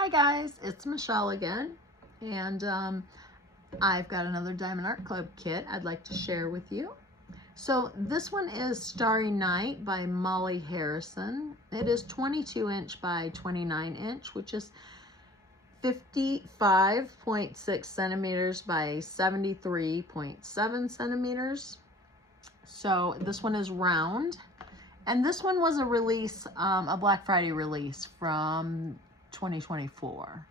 Hi guys, it's Michelle again, and I've got another Diamond Art Club kit I'd like to share with you. So this one is Starry Night by Molly Harrison. It is 22 inch by 29 inch, which is 55.6 centimeters by 73.7 centimeters. So this one is round, and this one was a release, a Black Friday release from 2024.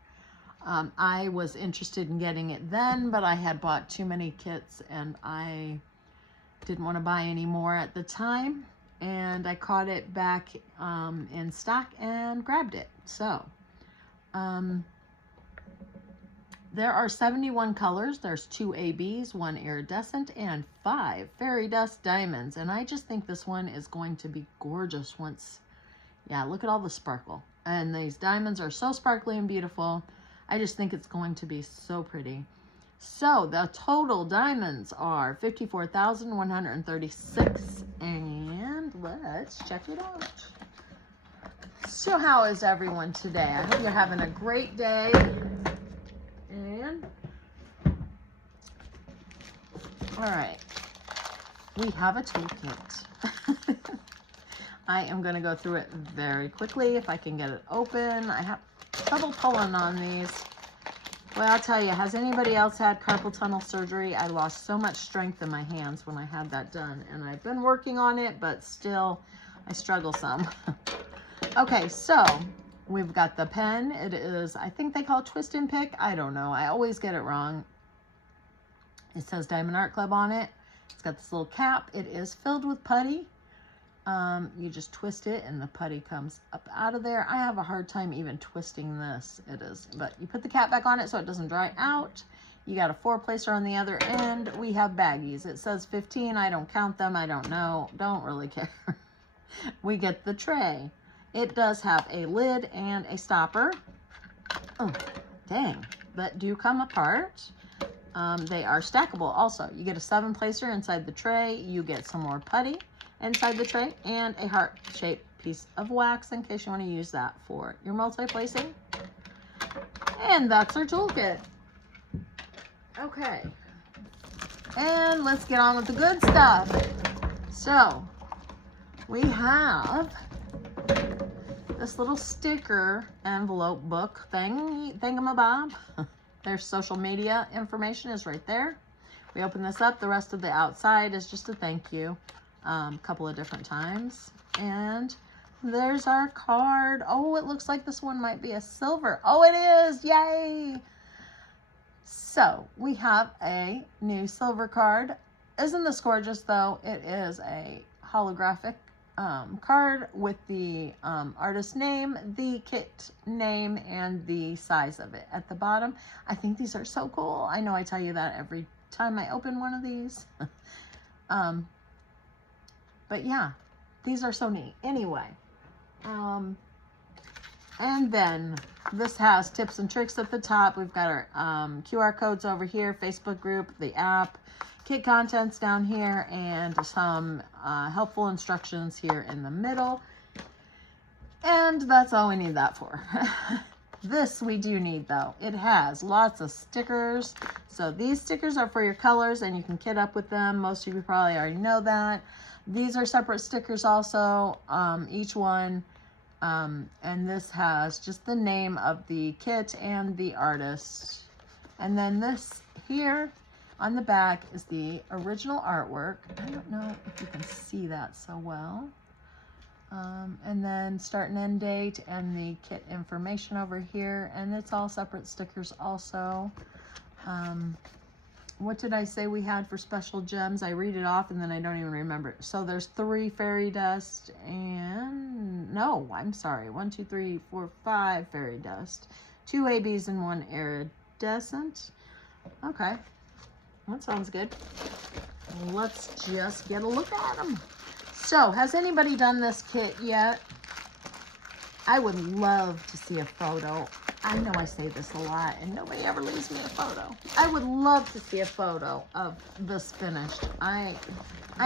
I was interested in getting it then, but I had bought too many kits and I didn't want to buy any more at the time, and I caught it back in stock and grabbed it. So there are 71 colors. There's 2 ABs, 1 iridescent, and 5 fairy dust diamonds, and I just think this one is going to be gorgeous once, yeah, look at all the sparkle. And these diamonds are so sparkly and beautiful. I just think it's going to be so pretty. So the total diamonds are 54,136. And let's check it out. So how is everyone today? I hope you're having a great day. And all right, we have a toolkit. I am going to go through it very quickly if I can get it open. I have trouble pulling on these. Well, I'll tell you, has anybody else had carpal tunnel surgery? I lost so much strength in my hands when I had that done, and I've been working on it, but still I struggle some. Okay, so we've got the pen. It is, I think they call it Twist and Pick. I don't know. I always get it wrong. It says Diamond Art Club on it. It's got this little cap. It is filled with putty. You just twist it and the putty comes up out of there. I have a hard time even twisting this. It is, but you put the cap back on it so it doesn't dry out. You got a 4-placer on the other end. We have baggies. It says 15. I don't count them. I don't know. Don't really care. We get the tray. It does have a lid and a stopper. Oh, dang. That do come apart. They are stackable also. You get a 7-placer inside the tray. You get some more putty inside the tray and a heart-shaped piece of wax in case you want to use that for your multi-placing. And that's our toolkit. Okay. And let's get on with the good stuff. So we have this little sticker envelope book thingamabob. Their social media information is right there. We open this up. The rest of the outside is just a thank you. Couple of different times, and there's our card. Oh, it looks like this one might be a silver. Oh, it is. Yay! So we have a new silver card. Isn't this gorgeous though? It is a holographic card with the artist name, the kit name, and the size of it at the bottom. I think these are so cool. I know I tell you that every time I open one of these. But yeah, these are so neat. Anyway, and then this has tips and tricks at the top. We've got our QR codes over here, Facebook group, the app, kit contents down here, and some helpful instructions here in the middle. And that's all we need that for. This we do need though. It has lots of stickers. So these stickers are for your colors and you can kit up with them. Most of you probably already know that. These are separate stickers also, each one, and this has just the name of the kit and the artist. And then this here on the back is the original artwork. I don't know if you can see that so well. And then start and end date and the kit information over here, and it's all separate stickers also. What did I say we had for special gems? I read it off and then I don't even remember. So there's 3 fairy dust and, no, I'm sorry, 1, 2, 3, 4, 5 fairy dust, 2 ABs and 1 iridescent. Okay, that sounds good. Let's just get a look at them. So has anybody done this kit yet? I would love to see a photo. I know I say this a lot and nobody ever leaves me a photo. I would love to see a photo of this finished. I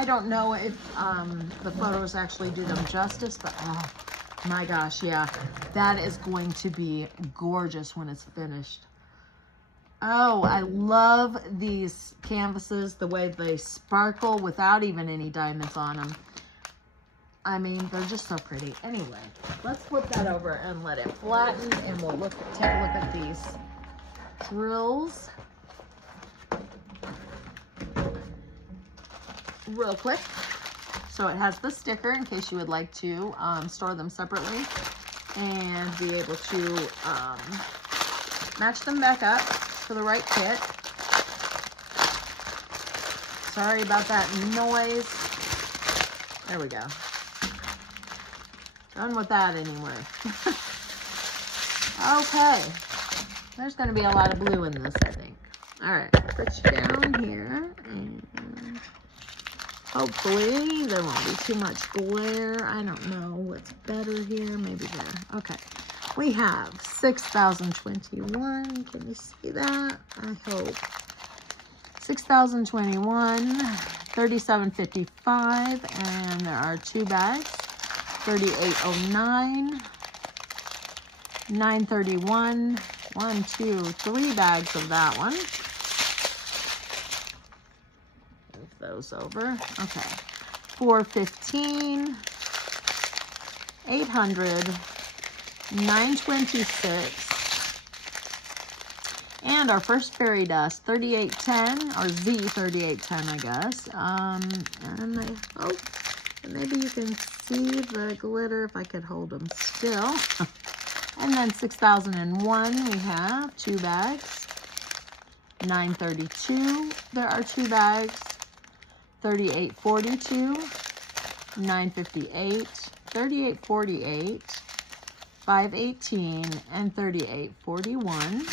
don't know if the photos actually do them justice, but My gosh, yeah. That is going to be gorgeous when it's finished. Oh, I love these canvases, the way they sparkle without even any diamonds on them. I mean, they're just so pretty. Anyway, let's flip that over and let it flatten, and we'll take a look at these drills real quick. So it has the sticker in case you would like to store them separately and be able to match them back up to the right kit. Sorry about that noise. There we go. Done with that anyway. Okay. There's going to be a lot of blue in this, I think. All right. Put you down here. And hopefully there won't be too much glare. I don't know what's better here. Maybe there. Okay. We have 6,021. Can you see that? I hope. 6,021, 37.55, and there are 2 bags. 38.09, 9.31, 1, 2, 3 bags of that one. Move those over. Okay. 4.15, 800, 9.26. And our first fairy dust, 3810, or Z3810, I guess. And I hope maybe you can see the glitter if I could hold them still. And then 6,001, we have 2 bags. 932, there are 2 bags. 3842, 958, 3848, 518, and 3841.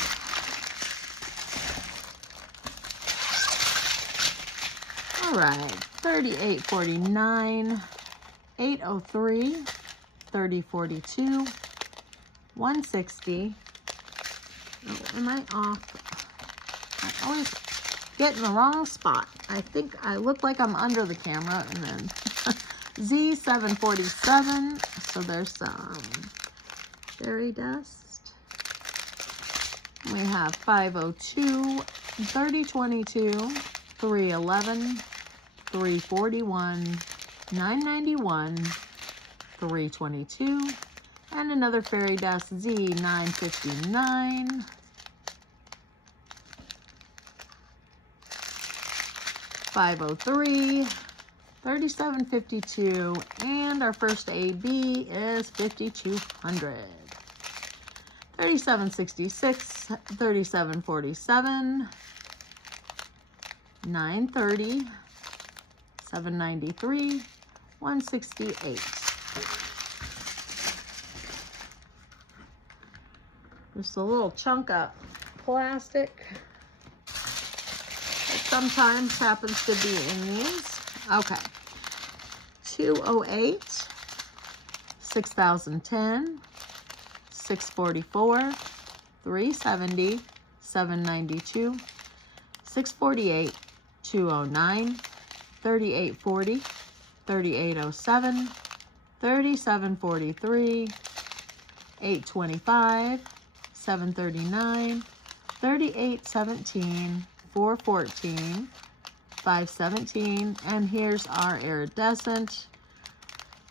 All right, 3849, 803, 3042, 160. Oh, am I off? I always get in the wrong spot. I think I look like I'm under the camera, and then Z747. So there's some fairy dust. We have 502, 3022, 311, 341, 991, 322, and another fairy dust Z959, 503, 3752, and our first AB is 5200. 3766, 3747, 930, 793, 168. Just a little chunk of plastic that sometimes happens to be in these. Okay. 208, 6,010, 644, 370, 792, 648, 209, 3840, 3807, 3743, 825, 739, 3817, 414, 517, and here's our iridescent.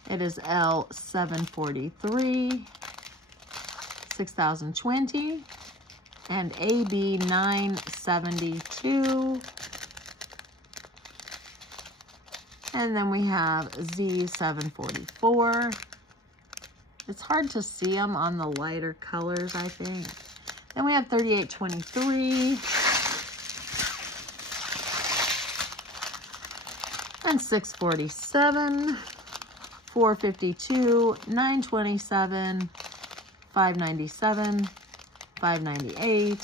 It is L743, 6020, and AB 972. And then we have Z744. It's hard to see them on the lighter colors, I think. Then we have 3823. And 647. 452. 927. 597. 598.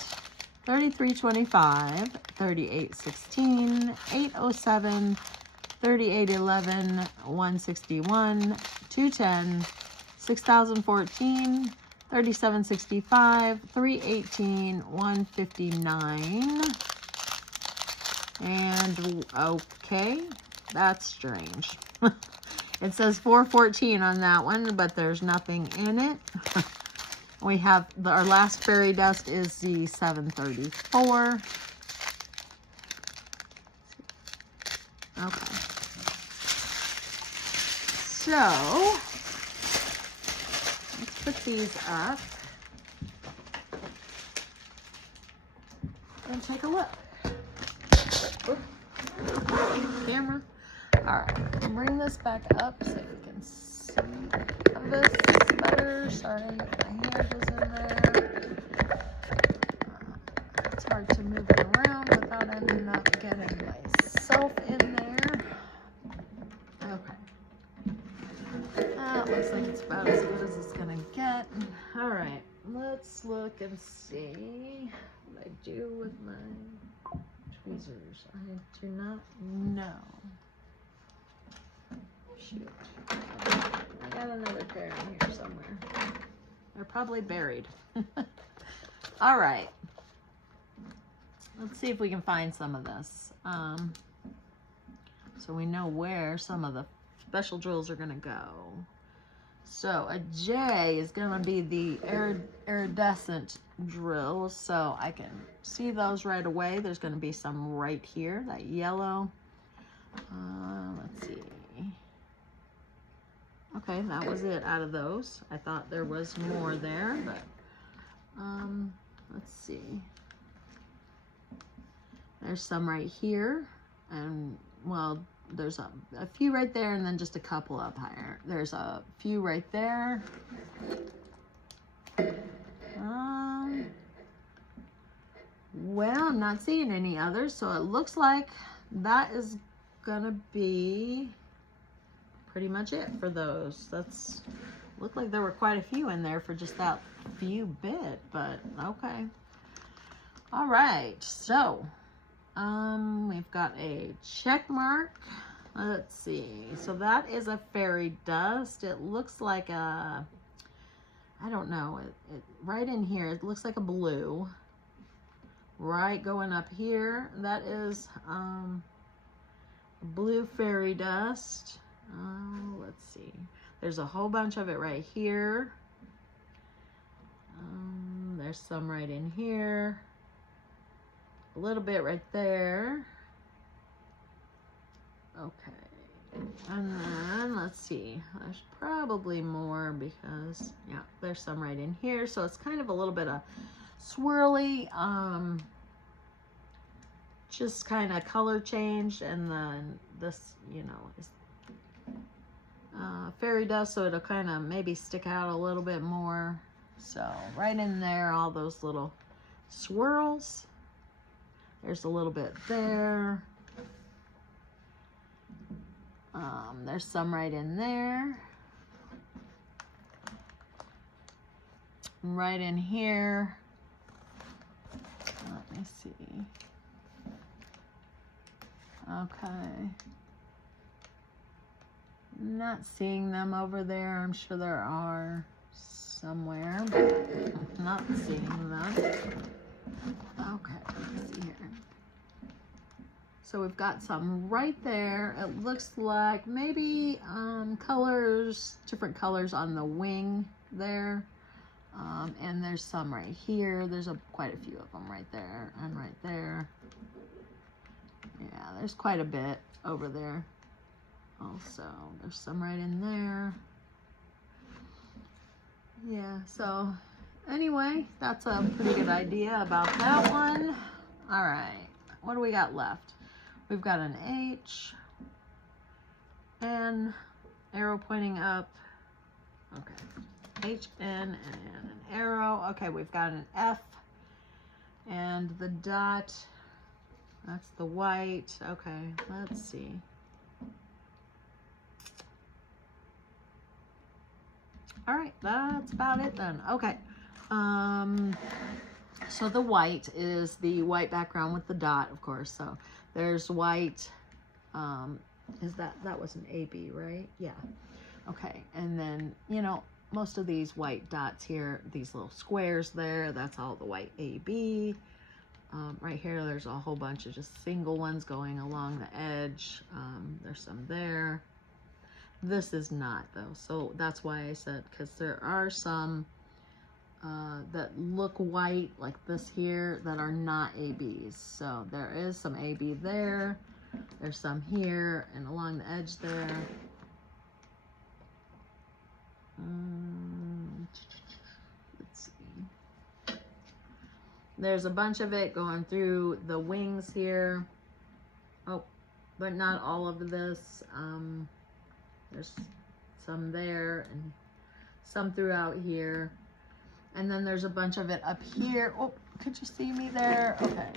3325. 3816. 807. 3811, 161, 210, 6014, 3765, 318, 159. And okay, that's strange. It says 414 on that one, but there's nothing in it. We have our last fairy dust is the 734. Okay. So let's put these up and take a look. Camera. All right, bring this back up so we can see this better. Sorry, my hand is in there. It's hard to move it around without ending up getting myself in there. Okay. That looks like it's about as good as it's gonna get. All right, let's look and see what I do with my tweezers. I do not know. Shoot. I got another pair in here somewhere. They're probably buried. All right. Let's see if we can find some of this. So we know where some of the special drills are going to go. So a J is going to be the iridescent drills. So I can see those right away. There's going to be some right here, that yellow. Let's see. Okay, that was it out of those. I thought there was more there, but let's see. There's some right here, and well, there's a few right there, and then just a couple up higher. There's a few right there. Well, I'm not seeing any others, so it looks like that is gonna be pretty much it for those. That's looked like there were quite a few in there for just that few bit, but okay. All right, so we've got a check mark. Let's see. So that is a fairy dust. It looks like a, I don't know, it right in here, it looks like a blue. Right going up here, that is blue fairy dust. Let's see. There's a whole bunch of it right here. There's some right in here. A little bit right there. Okay. And then let's see. There's probably more because, yeah, there's some right in here. So it's kind of a little bit of swirly, just kind of color changed, and then this, you know, is fairy dust, so it'll kind of maybe stick out a little bit more. So right in there, all those little swirls. There's a little bit there. There's some right in there. Right in here. Let me see. Okay. Not seeing them over there. I'm sure there are somewhere, but not seeing them. Okay, let's see here. So we've got some right there. It looks like maybe colors, different colors on the wing there. And there's some right here. There's quite a few of them right there and right there. Yeah, there's quite a bit over there. Also, there's some right in there. Yeah, so anyway, that's a pretty good idea about that one. All right, what do we got left? We've got an H, N, arrow pointing up. Okay, H, N, and an arrow. Okay, we've got an F, and the dot, that's the white. Okay, let's see. All right, that's about it then. Okay, so the white is the white background with the dot, of course. So there's white. Is that was an AB, right? Yeah. Okay, and then, you know, most of these white dots here, these little squares there, that's all the white AB. Right here, there's a whole bunch of just single ones going along the edge. There's some there. This is not though, so that's why I said, because there are some that look white like this here that are not ABs. So there is some AB there, there's some here and along the edge there. Let's see. There's a bunch of it going through the wings here. Oh, but not all of this. There's some there and some throughout here. And then there's a bunch of it up here. Oh, could you see me there? Okay.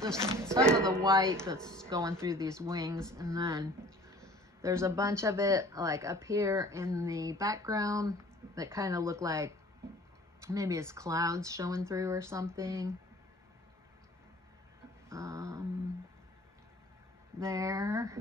There's some of the white that's going through these wings. And then there's a bunch of it like up here in the background that kind of look like maybe it's clouds showing through or something. There.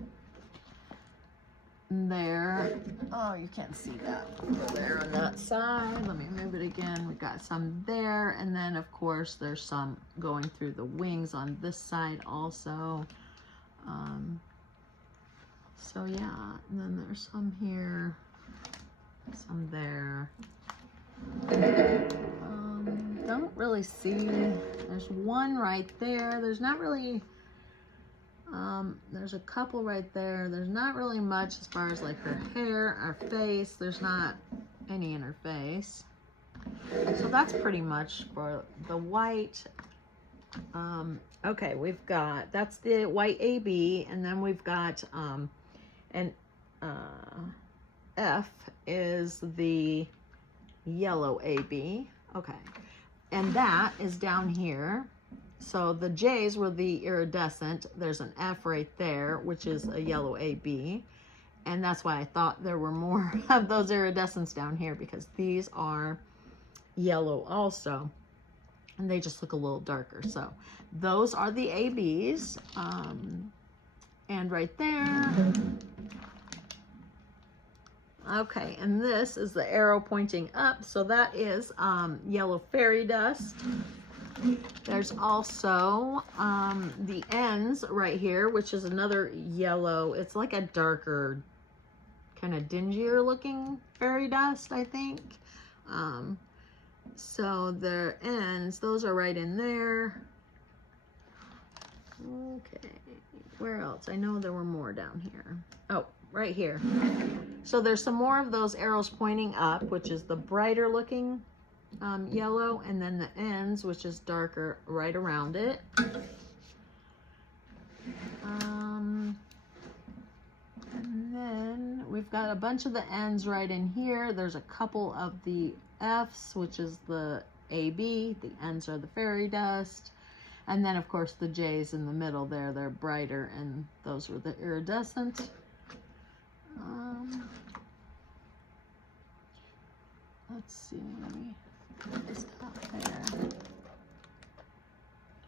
There. Oh, you can't see that. There on that side. Let me move it again. We got some there. And then, of course, there's some going through the wings on this side also. So, yeah. And then there's some here. Some there. Don't really see. There's one right there. There's not really... there's a couple right there. There's not really much as far as like her hair, her face. There's not any in her face. So that's pretty much for the white. Okay, we've got, that's the white AB, and then we've got an F is the yellow AB. Okay, and that is down here. So the J's were the iridescent. There's an F right there, which is a yellow AB. And that's why I thought there were more of those iridescents down here, because these are yellow also. And they just look a little darker. So those are the ABs. And right there. Okay, and this is the arrow pointing up. So that is yellow fairy dust. There's also the ends right here, which is another yellow. It's like a darker, kind of dingier looking fairy dust, I think. So their ends, those are right in there. Okay, where else? I know there were more down here. Oh, right here. So there's some more of those arrows pointing up, which is the brighter looking yellow, and then the ends, which is darker, right around it. And then we've got a bunch of the ends right in here. There's a couple of the F's, which is the AB. The ends are the fairy dust. And then, of course, the J's in the middle there, they're brighter, and those were the iridescent. Let's see. Is up there.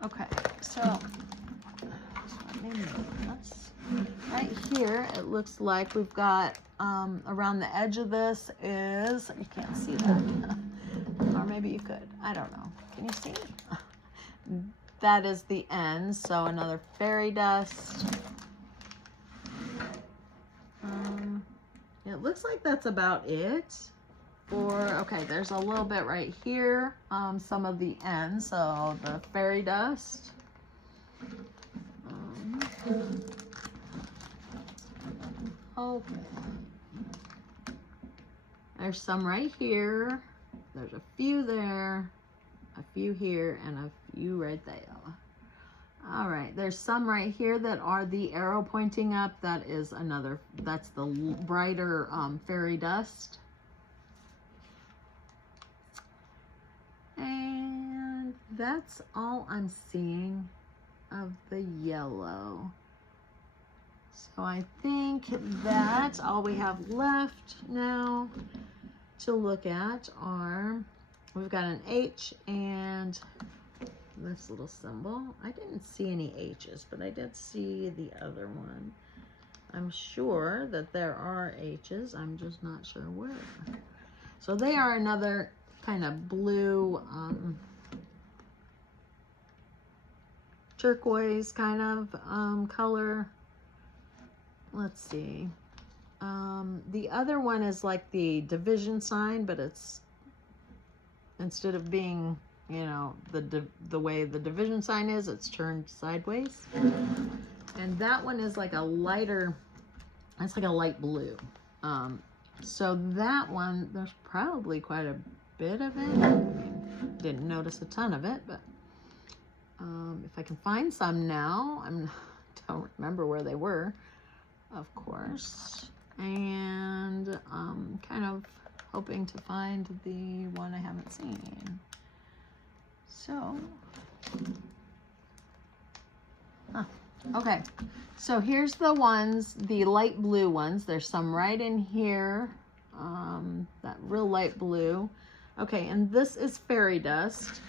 Okay, so right here it looks like we've got around the edge of this is, you can't see that, or maybe you could, I don't know, can you see? That is the end, so another fairy dust. It looks like that's about it. Okay, there's a little bit right here, some of the ends, so the fairy dust. Okay. There's some right here. There's a few there, a few here, and a few right there. All right, there's some right here that are the arrow pointing up. That is another, that's the brighter fairy dust. And that's all I'm seeing of the yellow. So I think that's all we have left now to look at are, we've got an H and this little symbol. I didn't see any H's, but I did see the other one. I'm sure that there are H's. I'm just not sure where. So they are another kind of blue, turquoise kind of color. Let's see. The other one is like the division sign, but it's, instead of being, you know, the way the division sign is, it's turned sideways. And that one is like a lighter, it's like a light blue. So that one, there's probably quite a bit of it. I mean, didn't notice a ton of it, but if I can find some now, don't remember where they were, of course. And kind of hoping to find the one I haven't seen. So, okay. So here's the ones, the light blue ones. There's some right in here, that real light blue. Okay, and this is fairy dust.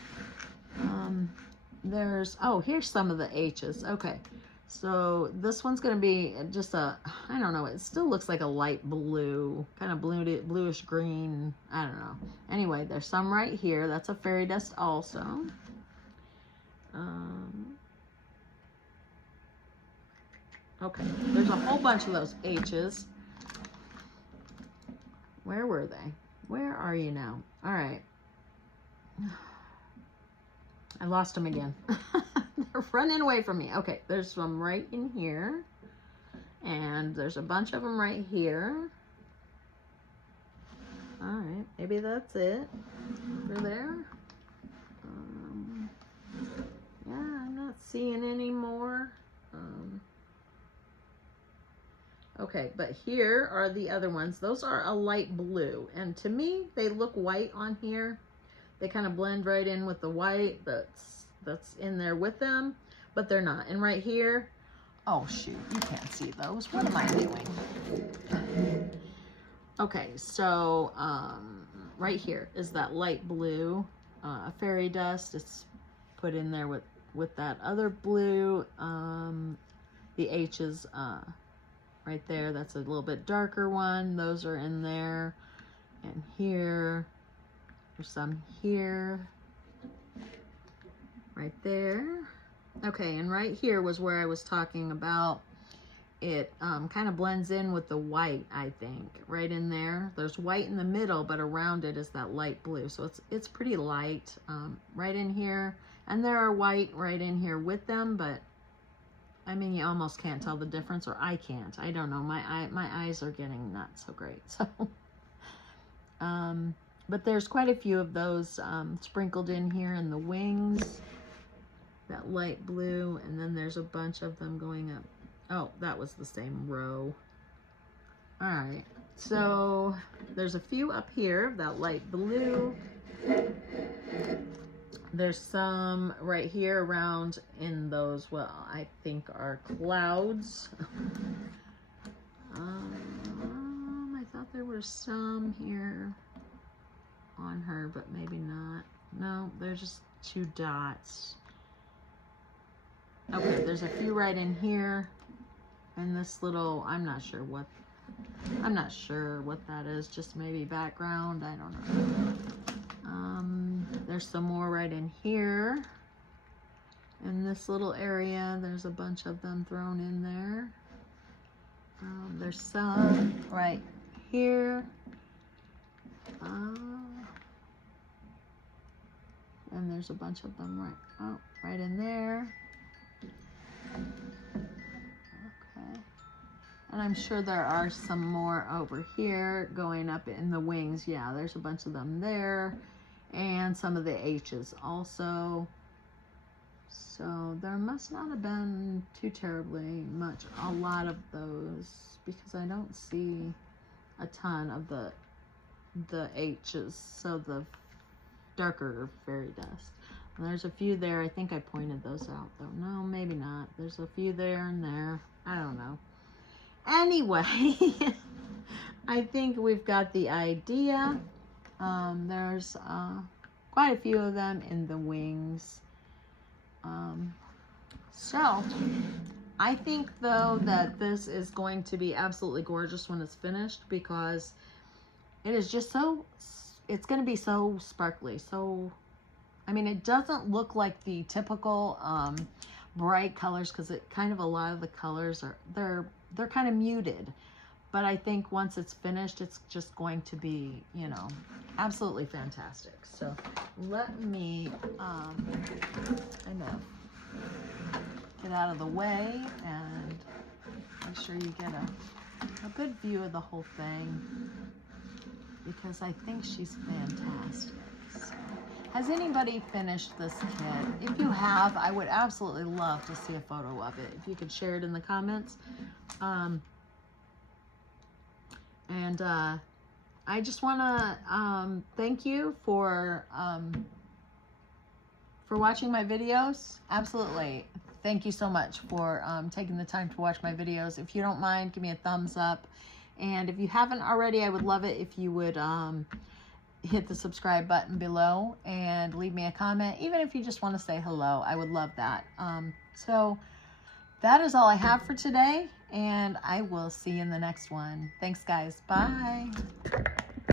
Here's some of the H's. Okay, so this one's going to be just a, I don't know, it still looks like a light blue, kind of bluish green, I don't know. Anyway, there's some right here. That's a fairy dust also. Okay, there's a whole bunch of those H's. Where were they? Where are you now? All right. I lost them again. They're running away from me. Okay, there's some right in here. And there's a bunch of them right here. All right, maybe that's it. Over there. Yeah, I'm not seeing any more. Okay, but here are the other ones. Those are a light blue. And to me, they look white on here. They kind of blend right in with the white that's in there with them, but they're not. And right here, oh shoot, you can't see those. What am I doing? Okay, so right here is that light blue fairy dust. It's put in there with that other blue. The H's right there. That's a little bit darker one. Those are in there. And here, there's some here, right there. Okay, and right here was where I was talking about it kind of blends in with the white, I think, right in there. There's white in the middle, but around it is that light blue. So it's pretty light right in here. And there are white right in here with them, but I mean, you almost can't tell the difference, or I can't. I don't know. My eyes are getting not so great. So, but there's quite a few of those sprinkled in here in the wings, that light blue, and then there's a bunch of them going up. Oh, that was the same row. All right, so there's a few up here, that light blue. There's some right here around in those, well, I think are clouds. I thought there were some here on her, but maybe not. No, they're just two dots. Okay, there's a few right in here. And this little, I'm not sure what that is. Just maybe background, I don't know. There's some more right in here. In this little area, there's a bunch of them thrown in there. There's some right here. And there's a bunch of them right in there. Okay. And I'm sure there are some more over here going up in the wings. Yeah, there's a bunch of them there. And some of the H's also. So there must not have been too terribly much, a lot of those, because I don't see a ton of the H's, so the darker fairy dust. And there's a few there. I think I pointed those out though. No, maybe not. There's a few there and there. I don't know. Anyway, I think we've got the idea. There's quite a few of them in the wings. So I think though that this is going to be absolutely gorgeous when it's finished, because it is just so, it's going to be so sparkly. So, I mean, it doesn't look like the typical bright colors, because it kind of, a lot of the colors are, they're kind of muted. But I think once it's finished, it's just going to be, you know, absolutely fantastic. So let me kind of get out of the way and make sure you get a good view of the whole thing, because I think she's fantastic. So, has anybody finished this kit? If you have, I would absolutely love to see a photo of it. If you could share it in the comments. I just want to thank you for watching my videos. Absolutely. Thank you so much for taking the time to watch my videos. If you don't mind, give me a thumbs up. And if you haven't already, I would love it if you would hit the subscribe button below and leave me a comment. Even if you just want to say hello, I would love that. So that is all I have for today, and I will see you in the next one. Thanks, guys. Bye.